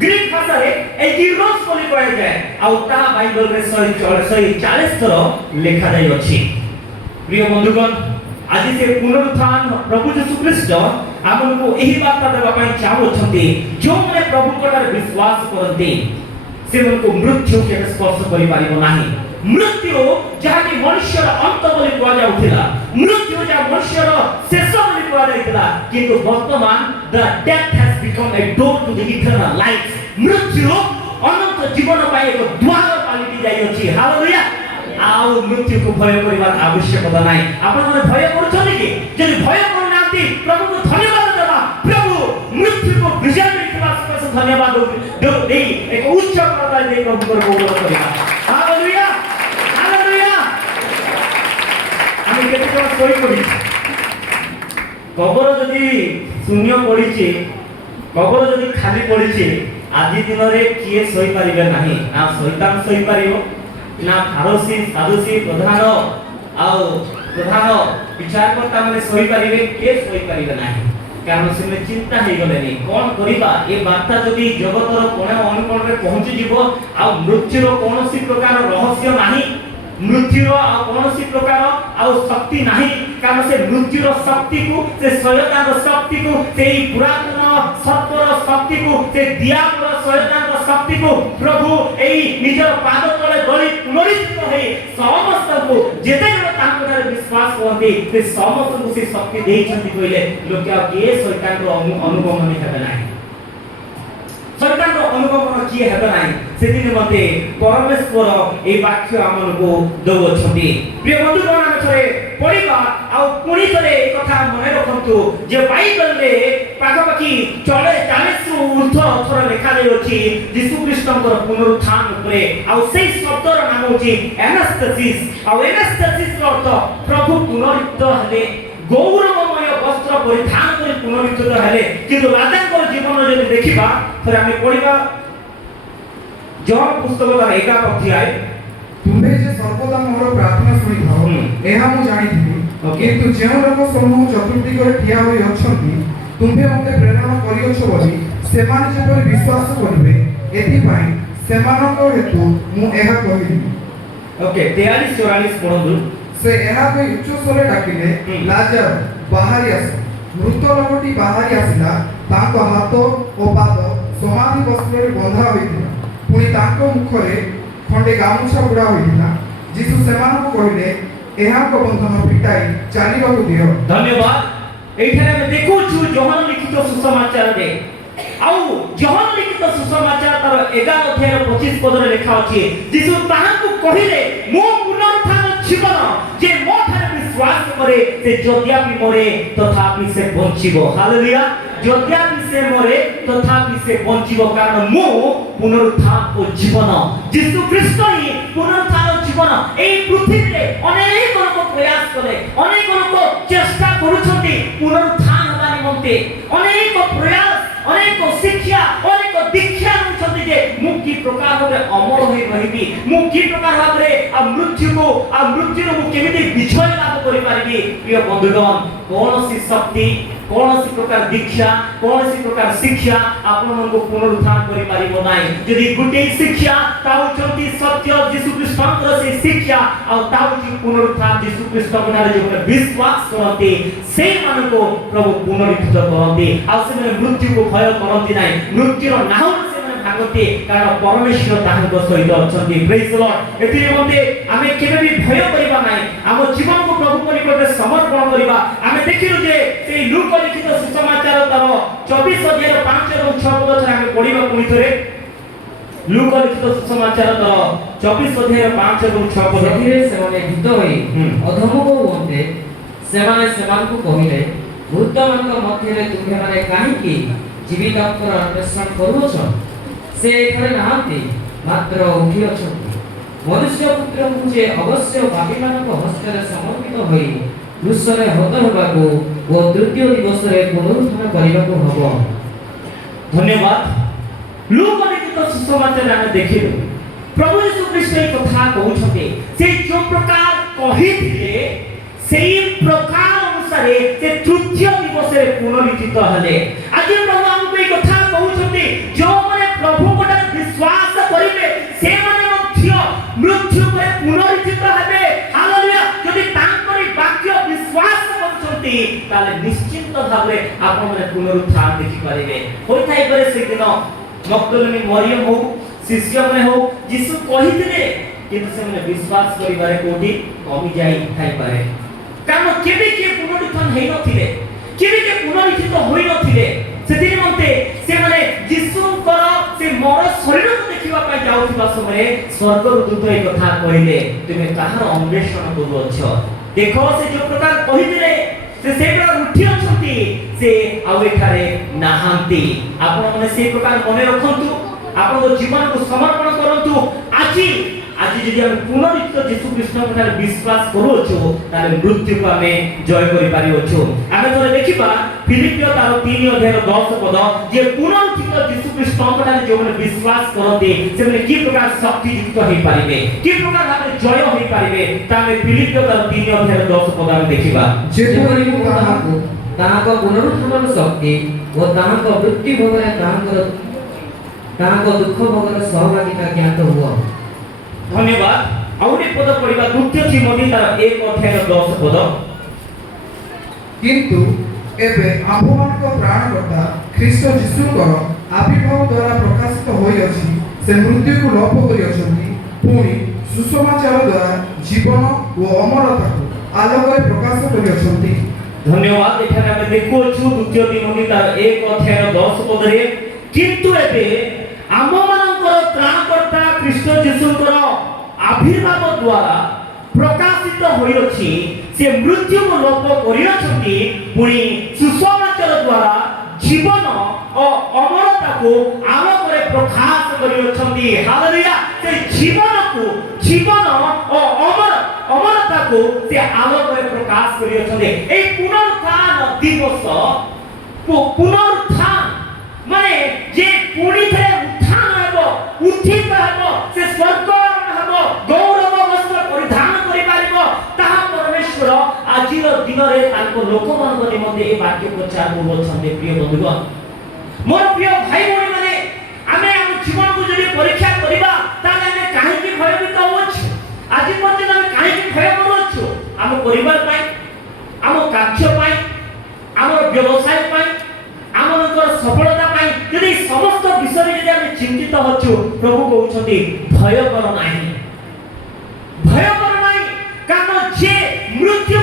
ग्रीक भाषा रे एगिरोस बोली कहा जाए आ ता बाइबल रे 140 थर लिखा जाय अछि प्रिय बंधुगण आज से पुनरुत्थान प्रभु यीशु ख्रीष्ट हमको एही वार्ता देबा पई चाहउछंती जो माने प्रभु को विश्वास करते से उनको मृत्यु के स्पर्श करि पारिबो नाही मृत्यु जहाँ की मनुष्यर अंत बोली कहा जाउथिला मृत्यु जहाँ मनुष्यर शेष बोली कहा जाइथिला किंतु वर्तमान the death has become a door to the eternal life मृत्यु अनंत जीवन पाए एक द्वार पालिटी जाई अछि हालेलुया आउ मृत्यु को भय करिवार आवश्यकता नाही आपण माने भय करछथि कि यदि भय करनांती प्रभु को धन्यवाद देबा प्रभु मृत्यु को विजय देबा से धन्यवाद देई एक उच्च प्रकार दे प्रभु को गौरव करिबा हालेलुया केते कोन कोई पड़ी कबर जदी शून्य पड़ी कबर जदी खाली पड़ी आज दिन रे किए सही परिबे नाही ना शैतान सही परिबो ना फारसी सादुसी प्रधान विचारकर्ता माने सही परिबे के सही परिबे नाही कारण से चिंता हे गलेनी कोन करिबा ए वार्ता जदी जगतर कोने अनुकोण रे पहुंची जीवो आ मृत्युर कोनोसी प्रकार रहस्य नाही मृत्युर कौनसी प्रकार शक्ति नहीं कारण से मृत्युर शक्ति को से शयतान शक्ति को से पुरातन सत्वर शक्ति को से दियापर शयतान शक्ति को प्रभु एई निजर पाद तले गली पुनरुत्थित हे समस्त को जेते जण तांकर विश्वास करते से समस्त को से शक्ति देई छथि कइले लोक के शयतान रो अनुगमन हेबे नाही शयतान रो अनुगमन किए हेबे नाही सेदिन मते परमेश्वर ए वाक्य हमनको दउछथि प्रिय बंधुगण हम थरे पढिबा आ पुनी थरे कथा मने रखंतु जे बाइबल रे पाखपाखी 40 ऊर्ध्व अक्षर लिखा जाय अछि यीशु ख्रीष्टଙ୍କର पुनरुत्थान उपरे आ सेई शब्दर नाम अछि एनास्थेसिस आ एनास्थेसिस रो अर्थ प्रभु पुनरुत्थित हेले गौरवमय वस्त्र परिधान करी पुनरुत्थित हेले किंतु राजाଙ୍କର जीवन जदि देखिबा थरे हम पढिबा जॉन पुस्तक का 1 अध्याय तुम्हें जे सर्वदा मोर प्रार्थना सुनि थाओ एहा मु जानि थिबी किंतु जेउ लोक समूह चतुर्थी करे ठिया होई अछंती तुम्हें मते प्रेरणा करियछ बोली सेमाने जेपरि विश्वास करिवे एथि पई सेमानको हेतु मु एहा कहिली ओके 43 44 पढंदु से एहा को उच्च स्वरे डाकिले लाजर बाहरी आस मृत लोकटी बाहरी आसिला ताको हाथ ओ पाद समाधि वस्त्र रे बंधा होइतिला पुणी ताको मुखरे खंडे गामुछा बुड़ा होइतिला जीसु सेमानको कहिले ଏହାଙ୍କ ବନ୍ଧନ ଫିଟାଇ ଚାଲିବାକୁ ଦିଅ। ଧନ୍ୟବାଦ। ଏଇଠାରେ ଆମେ ଦେଖୁଛୁ ଯୋହାନ ଲିଖିତ ସୁସମାଚାରରେ ଆଉ ଯୋହାନ ଲିଖିତ ସୁସମାଚାର ତାର 11 ଅଧ୍ୟାୟ 25 ପଦରେ ଲେଖା ଅଛି ଯୀଶୁ ତାହାଙ୍କୁ କହିଲେ ମୁଁ ପୁନରୁତ୍ଥାନ ଜୀବନ ଯେ ମୋ ଠାରେ ବିଶ୍ୱାସ କରେ ସେ ଯଦ୍ୟପି ମରେ ତଥାପି ସେ ବଞ୍ଚିବ। ହାଲେଲୁୟା। ଯଦ୍ୟପି ସେ ମରେ ତଥାପି ସେ ବଞ୍ଚିବ କାରଣ ମୁଁ ପୁନରୁତ୍ଥାନ ଓ ଜୀବନ। ଯୀଶୁ ଖ୍ରୀଷ୍ଟ ହିଁ ପୁନରୁତ୍ଥାନ ଜୀବନ। এই পৃথিবীতে অনেক লোক প্রয়াস করে অনেক লোক চেষ্টা করুଛନ୍ତି পুনরুত্থান হওয়া নিমন্তে অনেক প্রয়াস অনেক শিক্ষা অনেক দীক্ষা নেউଛନ୍ତି যে ମୁଁ কি প্রকার ভাবে অমর হয়ে রহিবি ମୁଁ কি প্রকার ভাবে মৃত্যুর ମୁଁ কেমিতি বিজয় লাভ করি পারিবি। প্রিয় বন্ধুগণ কৌনসি শক্তি কৌনসি প্রকার দীক্ষা কৌনসি প্রকার শিক্ষা ଆପଣମାନଙ୍କୁ পুনরুত্থান କରି ପାରିବ ନାହିଁ। ଯଦି ଗୋଟିଏ ଶିକ୍ଷା ତା ହେଉଛନ୍ତି ସତ୍ୟ ଯୀଶୁ ଖ୍ରୀଷ୍ଟଙ୍କର ସେ ଶିକ୍ଷା ଆଉ ତା ହେଉଛି ପୁନରୁତ୍ଥାନ ଯୀଶୁ ଖ୍ରୀଷ୍ଟଙ୍କ ନାଁରେ ଯେଉଁମାନେ ବିଶ୍ୱାସ କରନ୍ତି ସେଇମାନଙ୍କୁ ପ୍ରଭୁ ପୁନରୁତ୍ଥିତ କରନ୍ତି ଆଉ ସେମାନେ ମୃତ୍ୟୁକୁ ଭୟ କରନ୍ତି ନାହିଁ। ମୃତ୍ୟୁର ନାହରେ ସେମାନେ ଭାଗନ୍ତି କାରଣ ପରମେଶ୍ୱର ତାହାଙ୍କ ସହିତ ଅଛନ୍ତି। ପ୍ରେଜ୍ ଦ ଲର୍ଡ। ଏଥିରେ ମଧ୍ୟ ଆମେ କେବେ ବି ଭୟ କରିବା ନାହିଁ। ଆମ ଜୀବନକୁ ପ୍ରଭୁଙ୍କ ନିକଟରେ ସମର୍ପଣ କରିବା। ଆମେ ଦେଖିଲୁ ଯେ ସେଇ ଲୁକ ଲିଖିତ ସୁସମାଚାର ତାର 24 ଅଧ୍ୟାୟର 5 ଏବଂ 6 ପଦରେ ଆମେ ପଢିବା ପୁଣି ଥରେ। ଲୁକ ଲିଖିତ ସୁସମାଚାର ତାର 24 ଅଧ୍ୟାୟର 5 ଏବଂ 6 ପଦ। ସେଥିରେ ସେମାନେ ଭୀତ ହୋଇ ଅଧମୁଖ ହୁଅନ୍ତେ ସେମାନେ ସେମାନଙ୍କୁ କହିଲେ ଭୂତମାନଙ୍କ ମଧ୍ୟରେ ତୁମ୍ଭେମାନେ କାହିଁକି ଜୀବିତଙ୍କର ଅନ୍ୱେଷଣ କରୁଅଛ? ସେ ଏଠାରେ ନାହାନ୍ତି ମାତ୍ର ଉଠିଅଛନ୍ତି। ମନୁଷ୍ୟ ପୁତ୍ରଙ୍କୁ ଯେ ଅବଶ୍ୟ ପାପୀମାନଙ୍କ ହସ୍ତରେ ସମର୍ପିତ ହୋଇ କ୍ରୁଶରେ ହତ ହେବାକୁ ଓ ତୃତୀୟ ଦିବସରେ ପୁନରୁତ୍ଥାନ କରିବାକୁ ହବ। ଧନ୍ୟବାଦ। ଲୁକ ଲିଖିତ ସୁସମାଚାରରେ ଆମେ ଦେଖିଲୁ ପ୍ରଭୁ ଯୀଶୁ ଖ୍ରୀଷ୍ଟ ଏହି କଥା କହୁଛନ୍ତି ସେ ଯେଉଁ ପ୍ରକାର କହିଥିଲେ ସେହି ପ୍ରକାର ଅନୁସାରେ ସେ ତୃତୀୟ ଦିବସରେ ପୁନରୁତ୍ଥିତ ହେଲେ। ଆଜି ପ୍ରଭୁ ଆମକୁ ଏହି କଥା କହୁଛନ୍ତି ଯେଉଁମାନେ ପ୍ରଭୁଙ୍କଠାରେ ବିଶ୍ୱାସ କରିବେ ସେମାନେ ମଧ୍ୟ ମୃତ୍ୟୁ ପରେ ପୁନରୁତ୍ଥିତ ହେବେ। ହାଲେଲୁୟା। ଯଦି ତାଙ୍କରି ବାକ୍ୟ ବିଶ୍ୱାସ କରୁଛନ୍ତି ତାହେଲେ ନିଶ୍ଚିତ ଭାବରେ ଆପଣମାନେ ପୁନରୁତ୍ଥାନ ଦେଖିପାରିବେ। ହୋଇଥାଇପାରେ ସେଦିନ ମଗ୍ଦଲିନୀ ମରିୟମ ହଉ ଶିଷ୍ୟମାନେ ହଉ ଯୀଶୁ କହିଥିଲେ କିନ୍ତୁ ସେମାନେ ବିଶ୍ୱାସ କରିବାରେ କୋଉଠି କମି ଯାଇଥାଇପାରେ କାରଣ କେବେ କିଏ ପୁନରୁତ୍ଥାନ ହେଇନଥିଲେ କେବେ କିଏ ପୁନରୁତ୍ଥିତ ହୋଇନଥିଲେ। ସେଥିନିମନ୍ତେ ସେମାନେ ଯୀଶୁଙ୍କର ସେ ମର ଶରୀରକୁ ଦେଖିବା ପାଇଁ ଯାଉଥିବା ସମୟରେ ସ୍ୱର୍ଗରୁ ଦୂତ ଏହି କଥା କହିଲେ ତୁମେ କାହାର ଅନ୍ୱେଷଣ କରୁଅଛ? ଦେଖ ସେ ଯେଉଁ ପ୍ରକାର କହିଥିଲେ ସେ ପ୍ରକାର ଉଠି ଅଛନ୍ତି ସେ ଆଉ ଏଠାରେ ନାହାନ୍ତି। ଆପଣମାନେ ସେ ପ୍ରକାର ମନେ ରଖନ୍ତୁ ଆପଣଙ୍କ ଜୀବନକୁ ସମର୍ପଣ କରନ୍ତୁ। ଆଜି ଯଦି ଆମେ ପୁନରୁତ୍ଥିତ ଯୀଶୁ ଖ୍ରୀଷ୍ଟଙ୍କ ଠାରେ ବିଶ୍ୱାସ କରୁଅଛୁ ତାହେଲେ ମୃତ୍ୟୁକୁ ଆମେ ଜୟ କରିପାରିଅଛୁ। ଆମେ ଥରେ ଦେଖିବା ଫିଲିପିଓ ତାର 3 ଅଧ୍ୟାୟର 10 ପଦ ଯେ ପୁନରୁତ୍ଥିତ ଯୀଶୁ ଖ୍ରୀଷ୍ଟଙ୍କ ଠାରେ ଯେଉଁମାନେ ବିଶ୍ୱାସ କରନ୍ତି ସେମାନେ କି ପ୍ରକାର ଶକ୍ତିଯୁକ୍ତ ହୋଇପାରିବେ କି ପ୍ରକାର ଭାବରେ ଜୟ ହୋଇପାରିବେ ତାହେଲେ ଫିଲିପିଓ ତାର 3 ଅଧ୍ୟାୟର 10 ପଦ ଆମେ ଦେଖିବା। ଯେପରି ମୁଁ ତାହାଙ୍କ ପୁନରୁତ୍ଥାନର ଶକ୍ତି ଓ ତାହାଙ୍କ ମୃତ୍ୟୁ ଭୋଗରେ ତାହାଙ୍କ ଦୁଃଖ ଭୋଗରେ ସହଭାଗିତା ଜ୍ଞାତ ହୁଅ। ଧନ୍ୟବାଦ। ଆଉ ଗୋଟେ ପଦ ପଢିବା ଦ୍ୱିତୀୟ ତିମୋଥୀ ତାର 1 ଅଧ୍ୟାୟର 10 ପଦ। କିନ୍ତୁ ଏବେ ଆମ୍ଭମାନଙ୍କ ପ୍ରାଣକର୍ତ୍ତା ଖ୍ରୀଷ୍ଟ ଯୀଶୁଙ୍କର ଆବିର୍ଭାବ ଦ୍ୱାରା ପ୍ରକାଶିତ ହୋଇଅଛି ସେ ମୃତ୍ୟୁକୁ ଲୋପ କରିଅଛନ୍ତି ପୁଣି ସୁସମାଚାର ଦ୍ୱାରା ଜୀବନ ଓ ଅମରତାକୁ ଆଲୋକରେ ପ୍ରକାଶ କରିଅଛନ୍ତି। ଧନ୍ୟବାଦ। ଏଠାରେ ଆମେ ଦେଖୁଅଛୁ ଦ୍ୱିତୀୟ ତିମୋଥୀ ତାର 1 ଅଧ୍ୟାୟର 10 ପଦରେ କିନ୍ତୁ ଏବେ ଆମମାନଙ୍କର ତ୍ରାଣକର୍ତ୍ତା ଖ୍ରୀଷ୍ଟ ଯୀଶୁଙ୍କର ଆବିର୍ଭାବ ଦ୍ୱାରା ପ୍ରକାଶିତ ହୋଇଅଛି ସେ ମୃତ୍ୟୁକୁ ଲୋପ କରିଅଛନ୍ତି ପୁଣି ସୁସମାଚାର ଦ୍ୱାରା ଜୀବନ ଓ ଅମରତାକୁ ଆଲୋକରେ ପ୍ରକାଶ କରିଅଛନ୍ତି। ହାଲେଲୁୟା। ସେ ଜୀବନ ଓ ଅମରତାକୁ ସେ ଆଲୋକରେ ପ୍ରକାଶ କରିଅଛନ୍ତି। ଏହି ପୁନରୁତ୍ଥାନ ଦିବସ ପୁନରୁତ୍ଥାନ ମାନେ ଯେ ପୁଣି ଥରେ ଉତ୍ଥାନ ହେବ ଉତ୍ଥିତ ହେବ ସେ ସ୍ୱର୍ଗରୋହଣ ହେବ ଗୌରବ ବସ୍ତ୍ର ପରିଧାନ କରିପାରିବ ତାହା ପରମେଶ୍ୱର ଆଜିର ଦିନରେ ତାଙ୍କ ଲୋକମାନଙ୍କ ନିମନ୍ତେ ଏ ବାକ୍ୟ ପ୍ରଚାର କରୁଅଛନ୍ତି। ପ୍ରିୟ ବନ୍ଧୁଗଣ ମୋର ପ୍ରିୟ ଭାଇ ଭଉଣୀମାନେ ଆମେ ଆମ ଜୀବନକୁ ଯଦି ପରୀକ୍ଷା କରିବା ତାହେଲେ ଆମେ କାହିଁକି ଭୟଭୀତ ହେଉଛୁ? ଆଜି ପର୍ଯ୍ୟନ୍ତ ଆମେ କାହିଁକି ଭୟ କରୁଅଛୁ? ଆମ ପରିବାର ପାଇଁ ଆମ କାର୍ଯ୍ୟ ପାଇଁ ଆମର ବ୍ୟବସାୟ ପାଇଁ ଆମମାନଙ୍କର ସଫଳତା ପାଇଁ ଯଦି ସମସ୍ତ ବିଷୟରେ ଯଦି ଆମେ ଚିନ୍ତିତ ଅଛୁ ପ୍ରଭୁ କହୁଛନ୍ତି ଭୟ କର ନାହିଁ କାରଣ ଯେ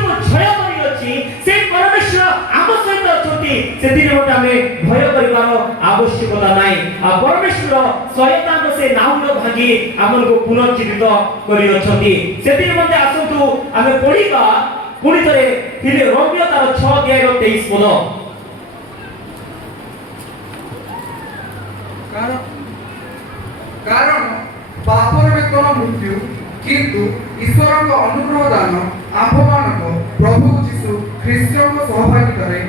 को जय करी अछि से परमेश्वर आम सहित अछंती सेतिर मते आमे भय करिवार आवश्यकता नाही आ परमेश्वर शयतान से नाउल भागी हमन को पुनर्जीवित करी अछंती सेतिर मते आसंतु आमे पढिबा पुनी थरे फिर रोमियो तार 6 अध्याय 23 पद कारण पापर वेतन मृत्यु किंतु ईश्वर अनुग्रह दान आम्भमानक प्रभु जीशु ख्रीष्ट सहभागितारे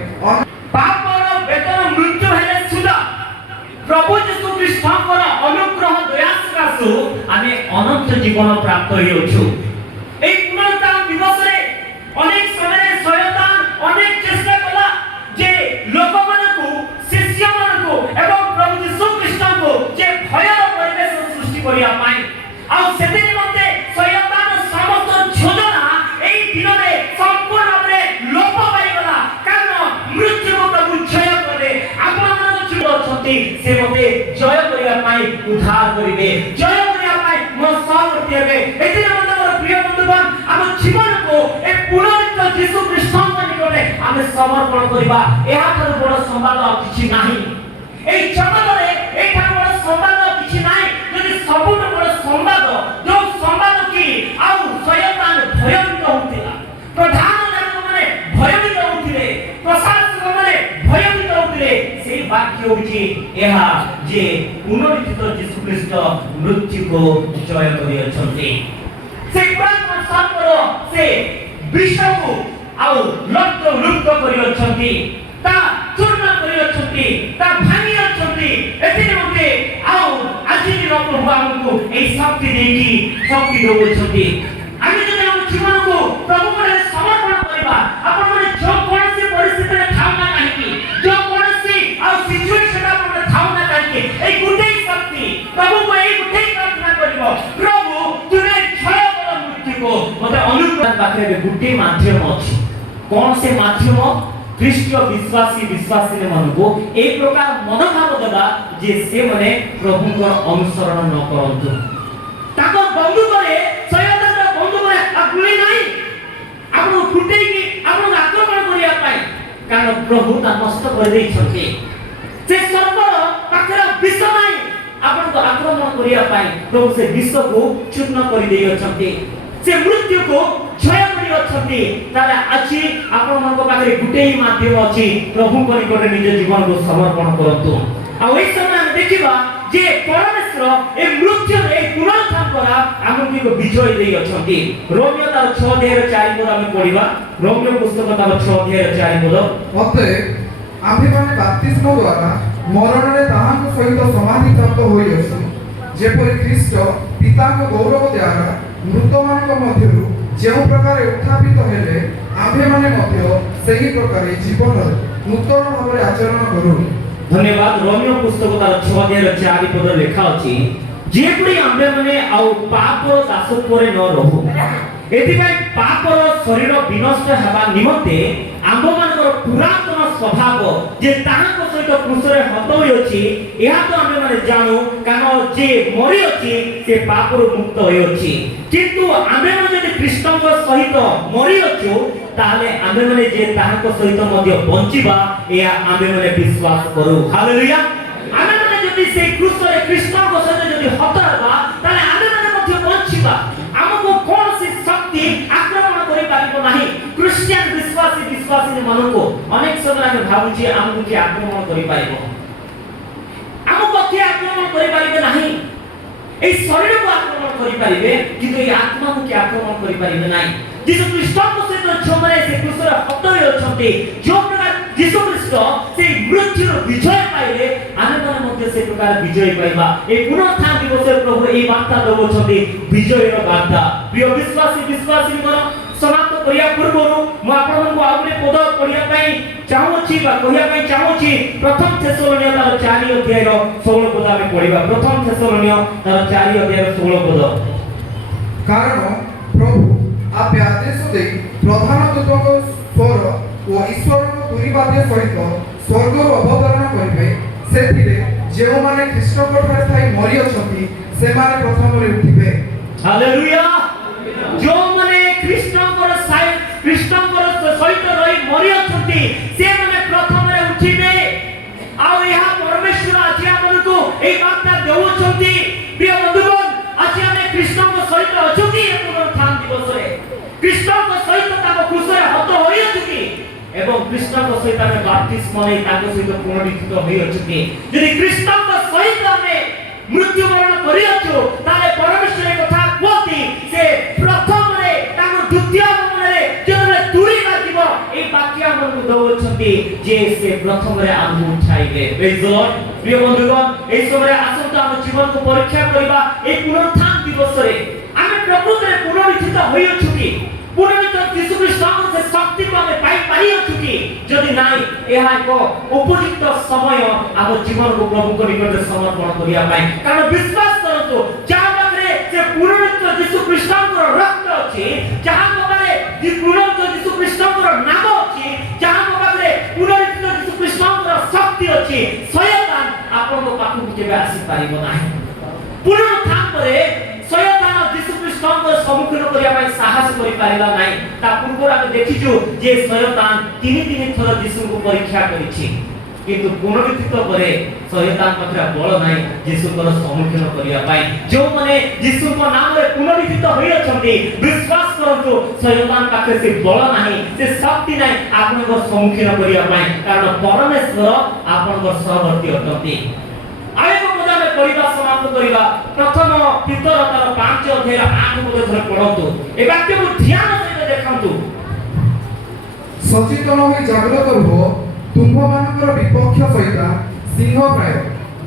पापर वेतन मृत्यु हेले सुदा प्रभु यीशु ख्रीष्टଙ୍କର अनुग्रह दया सकाशु आमे अनंत जीवन प्राप्त होइछु এই পুনरुত্থান দিবসরে অনেক সময় শয়তান অনেক চেষ্টা কলা যে লোকমানকু শিষ্যমানকু এবং প্রভু যীশু খ্রিস্টଙ୍କୁ যে ভয়র পরিবেশ সৃষ্টি করিয়া পাই আর সেদিন মধ্যে শয়তান সমস্ত যোজনা এই দিনরে সম্পূর্ণ ভাবে লোপ পাইগলা কারণ মৃত্যু প্রভু জয় করে আপনাদের জীবন অছন্তি সে মতে জয় করিয়া পাই উদ্ধার করিবে জয় করিয়া পাই মো সহমতি হেবে এদিন মধ্যে মোর প্রিয় বন্ধুগণ আমার জীবনকু এই পুনরুত্থিত যীশু খ্রিস্টଙ୍କ নিকটে আমি সমর্পণ করিবা এহা ঠাରୁ বড় সম্বাদ আর কিছু ନାହିଁ এই জগতরে এই ঠাରୁ বড় সম্বাদ আর কিছু ନାହିଁ যদি ସବୁଠୁ ବଡ଼ ସମ୍ବାଦ ଯୋଉ ସମ୍ବାଦ କି ଆଉ ଶୟତାନ ଭୟଭୀତ ହଉଥିଲା ପ୍ରଧାନ ନାୟକମାନେ ଭୟଭୀତ ହଉଥିଲେ ପ୍ରଶାସକମାନେ ଭୟଭୀତ ହଉଥିଲେ ସେଇ ବାକ୍ୟ ହେଉଛି ଏହା ଯେ ପୁନରୁତ୍ଥିତ ଯୀଶୁ ଖ୍ରୀଷ୍ଟ ମୃତ୍ୟୁକୁ ଜୟ କରିଅଛନ୍ତି ସେ ପୁରାତନ ସର୍ପର ସେ ବିଷକୁ ଆଉ ଲବ୍ଧ ଲୁପ୍ତ କରିଅଛନ୍ତି ତା ଚୂର୍ଣ୍ଣ କରିଅଛନ୍ତି ତା ଭାଙ୍ଗି ଅଛନ୍ତି ଏଥିରେ ମତେ ଆଉ ଆଜି ଦିନ ପ୍ରଭୁ ଆମକୁ ଏହି ଶକ୍ତି ଦେଇକି ଶକ୍ତି ଦେଉଛନ୍ତି ଆମେ ଯଦି ଆମ ଜୀବନକୁ ପ୍ରଭୁଙ୍କର ସମର୍ପଣ କରିବା ଆପଣମାନେ ଯୋଉ କୌଣସି ପରିସ୍ଥିତିରେ ଥାଉ ନା କାହିଁକି ଯୋଉ କୌଣସି ଆଉ ସିଚୁଏସନ ଆପଣମାନେ ଥାଉ ନା କାହିଁକି ଏହି ଗୋଟିଏ ଶକ୍ତି ପ୍ରଭୁଙ୍କୁ ଏହି ଗୋଟିଏ ପ୍ରାର୍ଥନା କରିବ ପ୍ରଭୁ ତୁମେ ଜୟ କର ମୃତ୍ୟୁକୁ ମତେ ଅନୁଗ୍ରହ ପାଖରେ ଗୋଟିଏ ମାଧ୍ୟମ ଅଛି କଣ ସେ ମାଧ୍ୟମ ଖ୍ରୀଷ୍ଟୀୟ ବିଶ୍ୱାସୀ ମାନଙ୍କୁ এই প্রকার মনোভাব দেবা যে সে মানে প্রভুଙ୍କର অনুসরণ ন করন্তু তাক বন্ধুকরে শয়তানর বন্ধুকরে আগুলি নাই আপন ফুটেইকি আপন আক্রমণ করিয়া পাই কারণ প্রভু তা নষ্ট করে ଦେଇଛନ୍ତି যে সর্বর পাখরে বিষ নাই আপনକୁ আক্রমণ করিয়া পাই প্রভু সে বিষକୁ চূর্ণ করে ଦେଇଛନ୍ତି ସେ ମୃତ୍ୟୁକୁ ଜୟ କରି ଅଛନ୍ତି ତାହେଲେ ଆଜି ଆପଣମାନଙ୍କ ପାଖରେ ଗୋଟିଏ ହିଁ ମାଧ୍ୟମ ଅଛି ପ୍ରଭୁଙ୍କ ନିକଟରେ ନିଜ ଜୀବନକୁ ସମର୍ପଣ କରନ୍ତୁ ଆଉ ଏହି ସମୟରେ ଆମେ ଦେଖିବା ଯେ ପରମେଶ୍ୱର ଏ ମୃତ୍ୟୁରେ ଏହି ପୁନରୁତ୍ଥାନ ଦ୍ୱାରା ଆମକୁ ଏକ ବିଜୟ ଦେଇ ଅଛନ୍ତି ରୋମିଓ ତାର 6 ଅଧ୍ୟାୟର 4 ପଦ ଆମେ ପଢିବା ରୋମିଓ ପୁସ୍ତକ ତାର 6 ଅଧ୍ୟାୟର 4 ପଦ ଅତଏବ ଆମ୍ଭେମାନେ ବାପ୍ତିସ୍ମ ଦ୍ୱାରା ମରଣରେ ତାହାଙ୍କ ସହିତ ସମାଧିପ୍ରାପ୍ତ ହୋଇଅଛୁ ଯେପରି ଖ୍ରୀଷ୍ଟ ପିତାଙ୍କ ଗୌରବ ଦ୍ୱାରା ମୃତମାନଙ୍କ ମଧ୍ୟରୁ ଯେଉଁ ପ୍ରକାର ଉତ୍ଥାପିତ ହେଲେ ଆମ୍ଭେମାନେ ମଧ୍ୟ ସେହି ପ୍ରକାର ଜୀବନରେ ନୂତନ ଭାବରେ ଆଚରଣ କରୁ ଧନ୍ୟବାଦ ରୋମିଓ ପୁସ୍ତକ ତାର 6 ଅଧ୍ୟାୟର 4 ପଦ ଲେଖା ଅଛି ଯେପରି ଆମ୍ଭେମାନେ ଆଉ ପାପର ଦାସତ୍ୱରେ ନ ରହୁ ଏଥିପାଇଁ ପାପର ଶରୀର ବିନଷ୍ଟ ହେବା ନିମନ୍ତେ ଆମ୍ଭମାନଙ୍କର ପୁରାତନ ସ୍ୱଭାବ ଯେ ତାହାଙ୍କ ସହିତ କ୍ରୁଶରେ ହତ ହୋଇଅଛି ଏହା ତ ଆମ୍ଭେମାନେ ଜାଣୁ କାରଣ ଯେ ମରିଅଛି ସେ ପାପରୁ ମୁକ୍ତ ହୋଇଅଛି କିନ୍ତୁ ଆମ୍ଭେମାନେ ଯଦି ଖ୍ରୀଷ୍ଟଙ୍କ ସହିତ ମରିଅଛୁ ତାହେଲେ ଆମ୍ଭେମାନେ ଯେ ତାହାଙ୍କ ସହିତ ମଧ୍ୟ ବଞ୍ଚିବା ଏହା ଆମ୍ଭେମାନେ ବିଶ୍ୱାସ କରୁ ହାଲେଲୁୟା ଆମ୍ଭେମାନେ ଯଦି ସେ କ୍ରୁଶରେ ଖ୍ରୀଷ୍ଟଙ୍କ ସହିତ ଯଦି ହତ ହେବା ତାହେଲେ ଆମ୍ଭେମାନେ ମଧ୍ୟ ବଞ୍ଚିବା ଆମକୁ କୌଣସି ଶକ୍ତି ଆକ୍ରମଣ କରିପାରିବ ନାହିଁ ଖ୍ରୀଷ୍ଟିଆନ ବିଶ୍ୱାସୀ ମାନଙ୍କୁ ଅନେକ ସମୟ ଆମେ ଭାବୁଛେ ଆମକୁ କିଏ ଆକ୍ରମଣ କରିପାରିବ ଆମକୁ କିଏ ଆକ୍ରମଣ କରିପାରିବେ ନାହିଁ এই শরীরକୁ আক্রমণ କରିପାରିବେ କିନ୍ତୁ এই ଆତ୍ମାକୁ କିଏ ଆକ୍ରମଣ କରିପାରିବେ ନାହିଁ ଯୀଶୁ ଖ୍ରୀଷ୍ଟଙ୍କ ସହିତ ଯୋଉମାନେ ସେ କ୍ରୁଶରେ ହତ ହୋଇଅଛନ୍ତି ଯୋଉ ପ୍ରକାର ଯୀଶୁ ଖ୍ରୀଷ୍ଟ ସେଇ ମୃତ୍ୟୁର ବିଜୟ ପାଇଲେ ଆମେମାନେ ମଧ୍ୟ ସେ ପ୍ରକାର ବିଜୟ ପାଇବା এই ପୁନରୁତ୍ଥାନ ଦିବସରେ ପ୍ରଭୁ এই ବାର୍ତ୍ତା ଦେଉଛନ୍ତି ବିଜୟର ବାର୍ତ୍ତା ପ୍ରିୟ ବିଶ୍ୱାସୀ ମନ ସମାପ୍ତ କରିବା ପୂର୍ବରୁ ମୁଁ ଆପଣଙ୍କୁ ଆଉ ଗୋଟେ ପଦ ପଢ଼ିବା ପାଇଁ ଚାହୁଁଛି ବା କହିବା ପାଇଁ ଚାହୁଁଛି ପ୍ରଥମ ଥେସଲୋନିୟ ତାର 4 ଅଧ୍ୟାୟର 16 ପଦ ଆମେ ପଢ଼ିବା ପ୍ରଥମ ଥେସଲୋନିୟ ତାର 4 ଅଧ୍ୟାୟର 16 ପଦ କାରଣ ପ୍ରଭୁ ଆପେ ଆଦେଶ ଦେଇ ପ୍ରଧାନ ଦୂତଙ୍କ ସ୍ୱର ଓ ଈଶ୍ୱରଙ୍କ ତୁରୀବାଦ୍ୟ ସହିତ ସ୍ୱର୍ଗରୁ ଅବତରଣ କରିବେ ସେଥିରେ ଯେଉଁମାନେ ଖ୍ରୀଷ୍ଟଙ୍କ ଠାରେ ଥାଇ ମରିଅଛନ୍ତି ସେମାନେ ପ୍ରଥମରେ ଉଠିବେ ହାଲେଲୁୟା ଯୋଉମାନେ ଖ୍ରୀଷ୍ଟଙ୍କର कृष्णଙ୍କର ସହିତ ରହି ମରି ଅଛନ୍ତି ସେମାନେ ପ୍ରଥମରେ ଉଠିବେ ଆଉ ଏହା ପରମେଶ୍ୱର ଆଜି ଆମକୁ ଏହି ବାର୍ତ୍ତା ଦେଉଛନ୍ତି ପ୍ରିୟ ବନ୍ଧୁଗଣ ଆଜି ଆମେ କୃଷ୍ଣଙ୍କ ସହିତ ଅଛୁ କି ଏ ପୁନରୁତ୍ଥାନ ଦିବସରେ କୃଷ୍ଣଙ୍କ ସହିତ ତାଙ୍କ କ୍ରୁଶରେ ହତ ହୋଇଅଛୁ କି ଏବଂ କୃଷ୍ଣଙ୍କ ସହିତ ଆମେ ବାପ୍ତିସ୍ମ ନେଇ ତାଙ୍କ ସହିତ ପୁନରୁତ୍ଥିତ ହୋଇଅଛୁ କି ଯଦି କୃଷ୍ଣଙ୍କ ସହିତ ଆମେ ମୃତ୍ୟୁବରଣ କରିଅଛୁ ତାହେଲେ ପରମେଶ୍ୱର ଏ କଥା କୁହନ୍ତି ସେ ପ୍ରଥମରେ ତାଙ୍କ ଦ୍ୱିତୀୟ ଗମନରେ ଯେତେବେଳେ ତୁଳି ବାଜିବ এই বাক্য ଆମକୁ ଦେଉଛନ୍ତି ଯେ ସେ ପ୍ରଥମରେ ଆମକୁ ଉଠାଇବେ ପ୍ରେଜ୍ ଦ ଲର୍ଡ ପ୍ରିୟ ବନ୍ଧୁଗଣ এই ସମୟରେ ଆସନ୍ତୁ ଆମ ଜୀବନକୁ ପରୀକ୍ଷା କରିବା এই ପୁନରୁତ୍ଥାନ ଦିବସରେ ଆମେ ପ୍ରକୃତରେ ପୁନରୁତ୍ଥିତ ହୋଇଅଛୁ କି ପୁନରୁତ୍ଥିତ ଯୀଶୁ ଖ୍ରୀଷ୍ଟଙ୍କ ସେ ଶକ୍ତିକୁ ଆମେ ପାଇପାରିଅଛୁ କି ଯଦି ନାହିଁ ଏହା ଏକ ଉପଯୁକ୍ତ ସମୟ ଆମ ଜୀବନକୁ ପ୍ରଭୁଙ୍କ ନିକଟରେ ସମର୍ପଣ କରିବା ପାଇଁ କାରଣ ବିଶ୍ୱାସ କରନ୍ତୁ ଯାହା ପାଖରେ ସେ ପୁନରୁତ୍ଥିତ ଯୀଶୁ ଖ୍ରୀଷ୍ଟଙ୍କର ରକ୍ତ ଅଛି ଯାହା ପାଖରେ ପୁନରୁତ୍ଥିତ ଯୀଶୁ ଖ୍ରୀଷ୍ଟଙ୍କର ନାମ ଅଛି ଯାହା ପାଖରେ ପୁନରୁତ୍ଥିତ ଯୀଶୁ ଖ୍ରୀଷ୍ଟଙ୍କର ଶକ୍ତି ଅଛି ଶୟତାନ ଆପଣଙ୍କ ପାଖକୁ କେବେ ଆସିପାରିବ ନାହିଁ ପୁନରୁତ୍ଥାନ ପରେ ଶୟତାନ ଯୀଶୁ ଖ୍ରୀଷ୍ଟଙ୍କ ସମ୍ମୁଖୀନ କରିବା ପାଇଁ ସାହସ କରିପାରିଲା ନାହିଁ ତା ପୂର୍ବରୁ ଆମେ ଦେଖିଛୁ ଯେ ଶୟତାନ ତିନି ଥର ଯୀଶୁଙ୍କୁ ପରୀକ୍ଷା କରିଛି କିନ୍ତୁ ପୁନରୁତ୍ଥିତ ପରେ ଶୟତାନ ପାଖରେ ବଳ ନାହିଁ ଯୀଶୁଙ୍କର ସମ୍ମୁଖୀନ କରିବା ପାଇଁ ଯେଉଁମାନେ ଯୀଶୁଙ୍କ ନାମରେ ପୁନରୁତ୍ଥିତ ହୋଇଅଛନ୍ତି ବିଶ୍ୱାସ କରନ୍ତୁ ଶୟତାନ ପାଖରେ ସେ ବଳ ନାହିଁ ସେ ଶକ୍ତି ନାହିଁ ଆପଣଙ୍କ ସମ୍ମୁଖୀନ କରିବା ପାଇଁ କାରଣ ପରମେଶ୍ୱର ଆପଣଙ୍କ ସହବର୍ତ୍ତୀ ଅଟନ୍ତି ଆଉ ଏକ କଥା ଆମେ ପଢ଼ିବା ସମାପ୍ତ କରିବା ପ୍ରଥମ ପିତର ତାର 5 ଅଧ୍ୟାୟର 8 ପଦ ଧରି ପଢ଼ନ୍ତୁ ଏ ବାକ୍ୟକୁ ଧ୍ୟାନ ସହିତ ଦେଖନ୍ତୁ ସଚେତନ ହୋଇ ଜାଗ୍ରତ ରୁହ ତୁମ୍ଭମାନଙ୍କର ବିପକ୍ଷ ସହିତ ସିଂହ ପ୍ରାୟ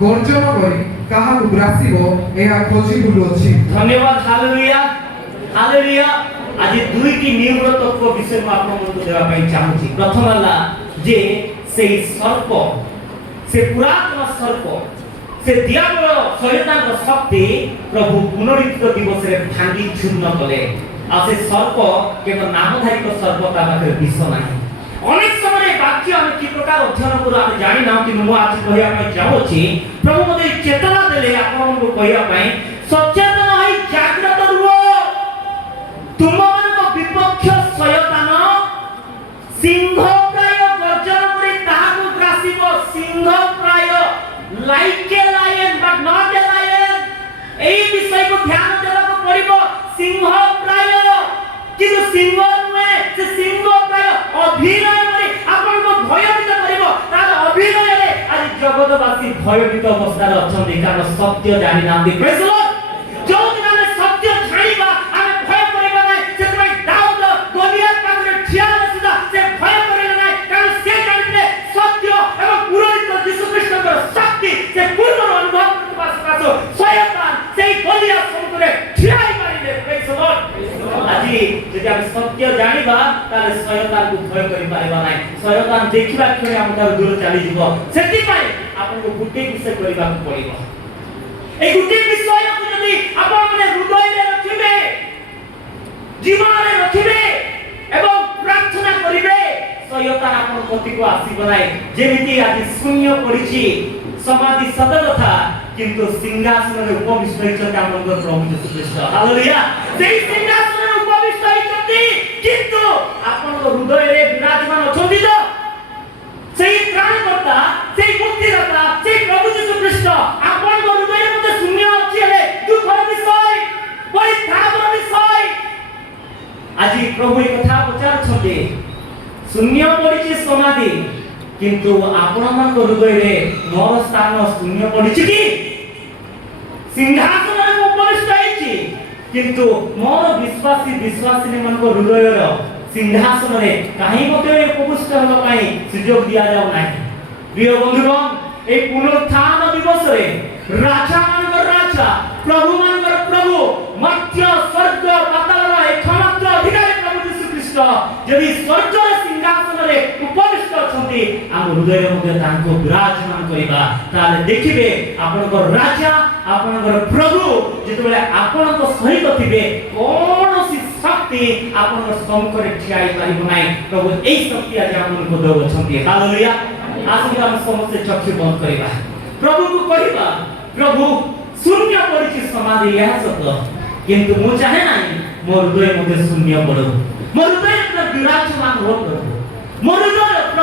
ଗର୍ଜନ କରି କାହାକୁ ଗ୍ରାସିବ ଏହା ଖୋଜି ବୁଲୁଅଛି ଧନ୍ୟବାଦ ହାଲେଲୁୟା ହାଲେଲୁୟା ଆଜି ଦୁଇଟି ନିୟମର ତତ୍ତ୍ୱ ବିଷୟ ମୁଁ ଆପଣଙ୍କୁ ଦେବା ପାଇଁ ଚାହୁଁଛି ପ୍ରଥମ ହେଲା ଯେ ସେଇ ସର୍ପ ସେ ପୁରାତନ ସର୍ପ ସେ ଦିଆବଳ ଶୟତାନର ଶକ୍ତି ପ୍ରଭୁ ପୁନରୁତ୍ଥିତ ଦିବସରେ ଭାଙ୍ଗି ଚୂର୍ଣ୍ଣ କଲେ ଆଉ ସେ ସର୍ପ କେବଳ ନାମଧାରିକ ସର୍ପ ତା ପାଖରେ ବିଷ ନାହିଁ ଅନେକ ସମୟରେ ବାକ୍ୟ ଆମେ କି ପ୍ରକାର ଅଧ୍ୟୟନ କରୁ ଆମେ ଜାଣିନାହୁଁ କିନ୍ତୁ ମୁଁ ଆଜି କହିବା ପାଇଁ ଚାହୁଁଛି ପ୍ରଭୁ ମୋତେ ଚେତନା ଦେଲେ ଆପଣଙ୍କୁ କହିବା ପାଇଁ ସଚେତନ ହୋଇ ଜାଗ୍ରତ ରୁହ ତୁମମାନଙ୍କ ବିପକ୍ଷ ଶୟତାନ ସିଂହ ପ୍ରାୟ ଗର୍ଜନ କରି ତାହାକୁ ଗ୍ରାସିବ ସିଂହ ପ୍ରାୟ like a lion but not a lion এই বিষয়କୁ ଧ୍ୟାନ ଦେବାକୁ ପଡ଼ିବ ସିଂହ ପ୍ରାୟ କିନ୍ତୁ ସିଂହ ନୁହେଁ ସେ ସିଂହ ପ୍ରାୟ ଅଭିନୟ କରି ଆପଣଙ୍କୁ ଭୟଭୀତ କରିବ ତାର ଅଭିନୟରେ ଆଜି ଜଗତବାସୀ ଭୟଭୀତ ଅବସ୍ଥାରେ ଅଛନ୍ତି କାରଣ ସତ୍ୟ ଜାଣିନାହାନ୍ତି ପ୍ରେଜ୍ ଦ ଲର୍ଡ ଯେଉଁଦିନ ଆମେ ସତ୍ୟ ଜାଣିବା ଆମେ ଭୟ କରିବା ନାହିଁ ସେଥିପାଇଁ ଦାଉଦ ଗୋଲିଆଥ ପାଖରେ ଠିଆ ହେଲେ ସୁଦ୍ଧା ସେ ଭୟ କରିଲେ ନାହିଁ କାରଣ ସେ ଜାଣିଥିଲେ ସତ୍ୟ ଏବଂ ପୁରୋହିତ ଯୀଶୁ ଖ୍ରୀଷ୍ଟଙ୍କର ଶକ୍ତି ସେ ପୂର୍ବରୁ ଅନୁଭବ କରୁଥିବା ସକାଶୁ ଶୟତାନ ସେଇ ଗୋଲିଆଥ ସମ୍ମୁଖରେ ଠିଆ ହେଇପାରିଲେ ପ୍ରେଜ୍ ଦ ଲର୍ଡ ଆଜି ଯଦି ଆମେ ସତ୍ୟ ଜାଣିବା ତାହେଲେ ଶୟତାନକୁ ଭୟ କରିପାରିବା ନାହିଁ ଶୟତାନ ଦେଖିବା କ୍ଷଣି ଆମ ଠାରୁ ଦୂର ଚାଲିଯିବ ସେଥିପାଇଁ ଆପଣଙ୍କୁ ଗୋଟିଏ ବିଷୟ କରିବାକୁ ପଡ଼ିବ এই ଗୋଟିଏ ବିଷୟକୁ ଯଦି ଆପଣମାନେ ହୃଦୟରେ ରଖିବେ ଜୀବନରେ ରଖିବେ ଏବଂ ପ୍ରାର୍ଥନା କରିବେ ଶୟତାନ ଆପଣଙ୍କ କତିକୁ ଆସିବ ନାହିଁ ଯେମିତି ଆଜି ଶୂନ୍ୟ ପଡ଼ିଛି ସମାଧି ସତ କଥା କିନ୍ତୁ ସିଂହାସନରେ ଉପବିଷ୍ଟ ହୋଇଛନ୍ତି ଆମର ପ୍ରଭୁ ଯୀଶୁ ଖ୍ରୀଷ୍ଟ ହାଲେଲୁୟା ସେଇ ସିଂହାସନରେ ଉପବିଷ୍ଟ ହୋଇଛନ୍ତି କିନ୍ତୁ ଆପଣଙ୍କ ହୃଦୟରେ ବିରାଜମାନ ଅଛନ୍ତି ତ ସେଇ ତ୍ରାଣକର୍ତ୍ତା ସେଇ ମୁକ୍ତିଦାତା ସେଇ ପ୍ରଭୁ ଯୀଶୁ ଖ୍ରୀଷ୍ଟ ଆପଣଙ୍କ ହୃଦୟରେ ମଧ୍ୟ ଶୂନ୍ୟ ଅଛି ହେଲେ ଦୁଃଖର ବିଷୟ ପରିତାପର ବିଷୟ ଆଜି ପ୍ରଭୁ ଏ କଥା ପଚାରୁଛନ୍ତି ଶୂନ୍ୟ ପଡ଼ିଛି ସମାଧି କିନ୍ତୁ ଆପଣମାନଙ୍କ ହୃଦୟରେ ମୋର ସ୍ଥାନ ଶୂନ୍ୟ ପଡ଼ିଛି କି ସିଂହାସନରେ ମୁଁ ଉପବିଷ୍ଟ ହେଇଛି କିନ୍ତୁ ମୋର ବିଶ୍ୱାସୀମାନଙ୍କ ହୃଦୟର ସିଂହାସନରେ କାହିଁ ମୋତେ ଉପବିଷ୍ଟ ହେବା ପାଇଁ ସୁଯୋଗ ଦିଆଯାଉ ନାହିଁ ପ୍ରିୟ ବନ୍ଧୁଗଣ এই পুনরুত্থান দিবসরে রাজাମାନଙ୍କର ରାଜା ପ୍ରଭୁମାନଙ୍କର ପ୍ରଭୁ ମର୍ତ୍ତ୍ୟ ସ୍ୱର୍ଗ ପାତାଳର ଏକମାତ୍ର ଅଧିକାରୀ ପ୍ରଭୁ ଯୀଶୁ ଖ୍ରୀଷ୍ଟ ଯଦି ସ୍ୱର୍ଗର ସିଂହାସନରେ ଉପବିଷ୍ଟ ଅଛନ୍ତି ଆମ ହୃଦୟରେ ମଧ୍ୟ ତାଙ୍କୁ ବିରାଜମାନ କରିବା ତାହେଲେ ଦେଖିବେ ଆପଣଙ୍କର ରାଜା ଆପଣଙ୍କର ପ୍ରଭୁ ଯେତେବେଳେ ଆପଣଙ୍କ ସହିତ ଥିବେ କୌଣସି ଶକ୍ତି ଆପଣଙ୍କ ସମ୍ମୁଖରେ ଠିଆ ହେଇପାରିବ ନାହିଁ ପ୍ରଭୁ ଏହି ଶକ୍ତି ଆଜି ଆପଣଙ୍କୁ ଦେଉଛନ୍ତି ହାଲେଲୁୟା आसुक हम समस्त चक्षु बंद करिबा प्रभु को कहिबा प्रभु शून्य पड़िछि समाधि यह सत्य किंतु मु चाहे नाही मोर हृदय मते शून्य पड़ो मोर हृदय मते ବିରାଜମାନ ହୋ ପ୍ରଭୁ। ମରୁଜର